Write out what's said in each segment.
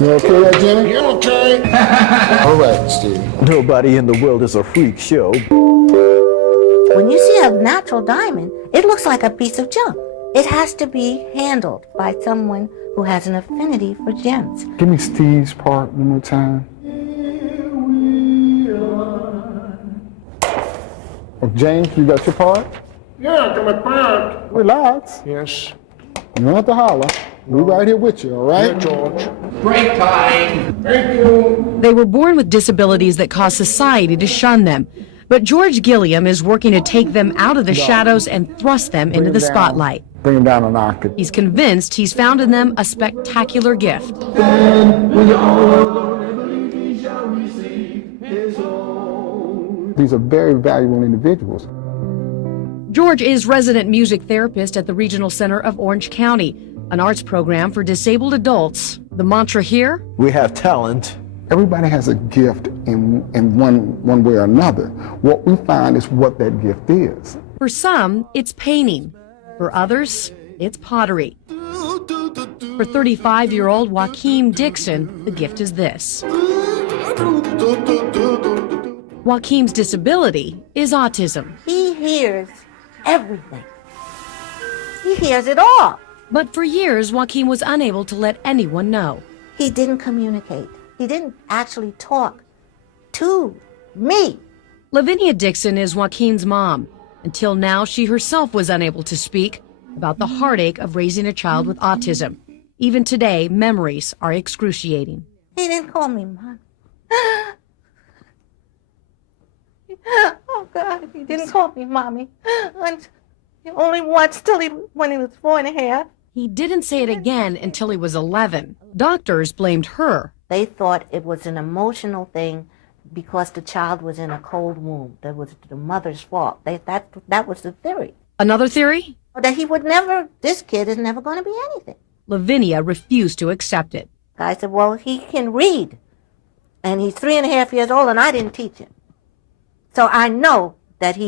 You okay there, Jimmy? You okay? All right, Steve. Nobody in the world is a freak show. When you see a natural diamond, it looks like a piece of junk. It has to be handled by someone who has an affinity for gems. Give me Steve's part one more time. Oh, James, you got your part? Yeah, I got my part. Relax. Yes. You don't have to holler. We're right here with you, all right? Yeah, George. Break time. Thank you. They were born with disabilities that cause society to shun them. But George Gilliam is working to take them out of the shadows and thrust them into the spotlight. Bring him down an octave. He's convinced he's found in them a spectacular gift. These are very valuable individuals. George is resident music therapist at the Regional Center of Orange County, an arts program for disabled adults. The mantra here? We have talent. Everybody has a gift in one way or another. What we find is what that gift is. For some, it's painting. For others, it's pottery. For 35-year-old Joaquim Dixon, the gift is this. Joaquim's disability is autism. He hears everything. He hears it all. But for years, Joaquim was unable to let anyone know. He didn't communicate. He didn't actually talk to me. Lavinia Dixon is Joaquim's mom. Until now, she herself was unable to speak about the heartache of raising a child with autism. Even today, memories are excruciating. He didn't call me Mom. Oh, God, he didn't call me Mommy. Only once when he was 4.5. He didn't say it again until he was 11. Doctors blamed her. They thought it was an emotional thing because the child was in a cold womb. That was the mother's fault. That was the theory. Another theory? That this kid is never going to be anything. Lavinia refused to accept it. I said, well, he can read. And he's 3.5 years old, and I didn't teach him. So I know that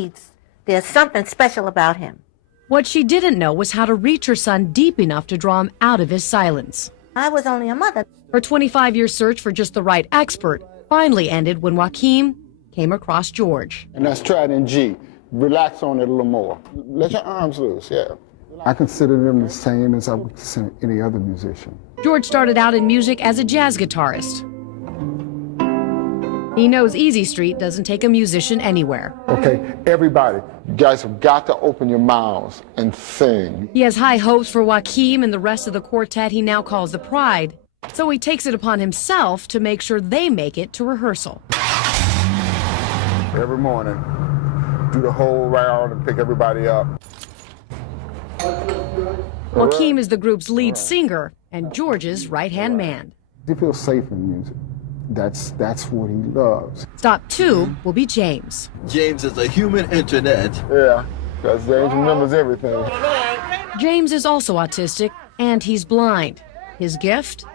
there's something special about him. What she didn't know was how to reach her son deep enough to draw him out of his silence. I was only a mother. Her 25-year search for just the right expert finally ended when Joaquim came across George. And let's try it in G. Relax on it a little more. Let your arms loose, yeah. I consider them the same as I would consider any other musician. George started out in music as a jazz guitarist. He knows Easy Street doesn't take a musician anywhere. Okay, everybody, you guys have got to open your mouths and sing. He has high hopes for Joaquim and the rest of the quartet he now calls the Pride, so he takes it upon himself to make sure they make it to rehearsal. Every morning, do the whole round and pick everybody up. Joaquim is the group's lead singer and George's right-hand man. He feels safe in music. That's what he loves. Stop 2 will be James. James is a human internet. Yeah, because James remembers everything. James is also autistic, and he's blind. His gift?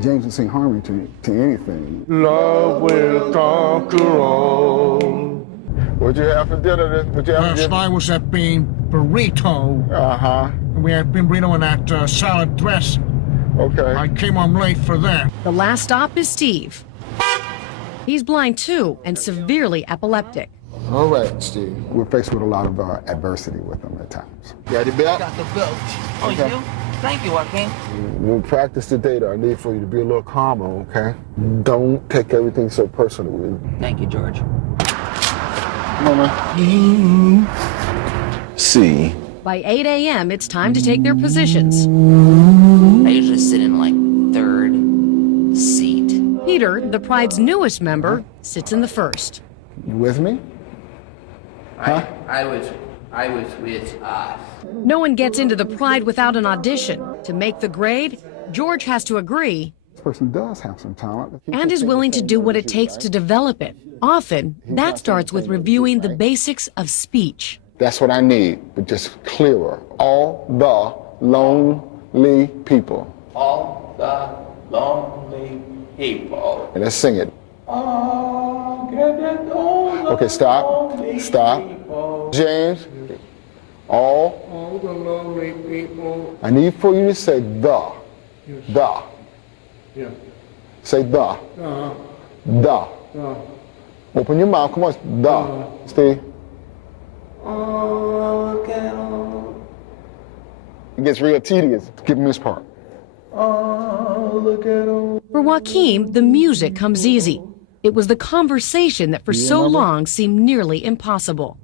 James can sing harmony to anything. Love will conquer all. What'd you have for dinner? Last night was that bean burrito. Uh-huh. We had bean burrito and that salad dressing. Okay. I came home late for that. The last stop is Steve. He's blind too and severely epileptic. All right, Steve. We're faced with a lot of adversity with them at times. Got your belt? Got the belt. Oh, Okay. you do? Thank you, Joaquim. We'll practice the data. I need for you to be a little calmer, okay? Don't take everything so personal with you. Thank you, George. Come on, man. C. By 8 a.m., it's time to take their positions. I usually sit in like third seat. Peter, the Pride's newest member, sits in the first. You with me? Huh? I was with us. No one gets into the Pride without an audition. To make the grade, George has to agree This person does have some talent. and is willing to do what it takes to develop it. Often, that starts with reviewing the basics of speech. That's what I need, but just clearer. All the lonely people. All the lonely people. And let's sing it. Okay, stop. Stop. James, All the lonely people. I need for you to say the. The. Yeah. Say the. The. Open your mouth. Come on. The. Steve. It gets real tedious. Give him this part. For Joaquim, the music comes easy. It was the conversation that for so long seemed nearly impossible.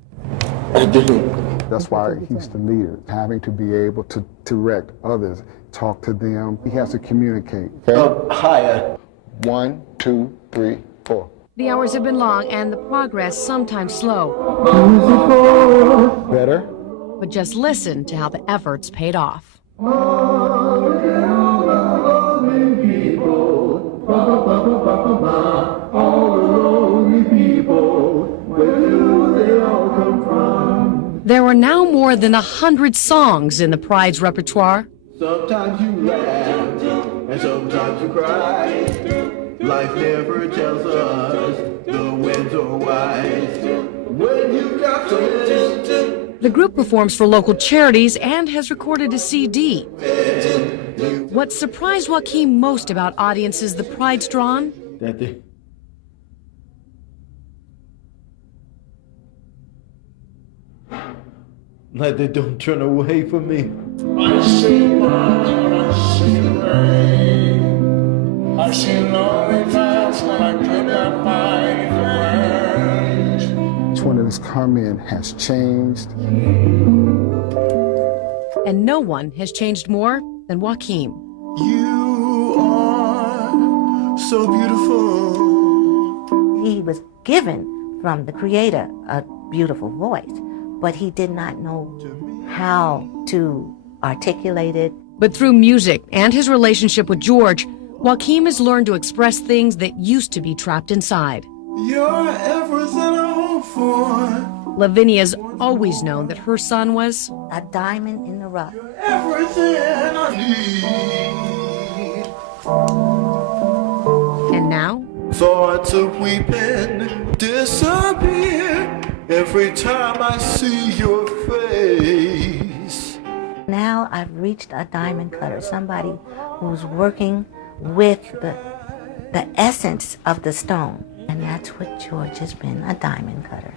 That's why he's the leader, having to be able to direct others, talk to them. He has to communicate. Okay? Higher. 1, 2, 3, 4. The hours have been long and the progress sometimes slow. Better. But just listen to how the efforts paid off. There are now more than 100 songs in the Pride's repertoire. Sometimes you laugh, and sometimes you cry. Life never tells us the winds are wise. When you got to listen. The group performs for local charities and has recorded a CD. What surprised Joaquim most about audiences the Pride's drawn? Like they don't turn away from me. I see blood, I see rain. I see lonely paths that I could not find the words. Each one of us come in has changed. And no one has changed more than Joaquim. You are so beautiful. He was given from the Creator a beautiful voice, but he did not know how to articulate it. But through music and his relationship with George, Joaquim has learned to express things that used to be trapped inside. You're everything I hope for. Lavinia's always known that her son was A diamond in the rough. Everything I need. And now, Thoughts of weeping disappear every time I see your face. Now I've reached a diamond cutter, somebody who's working with the essence of the stone. And that's what George has been, a diamond cutter.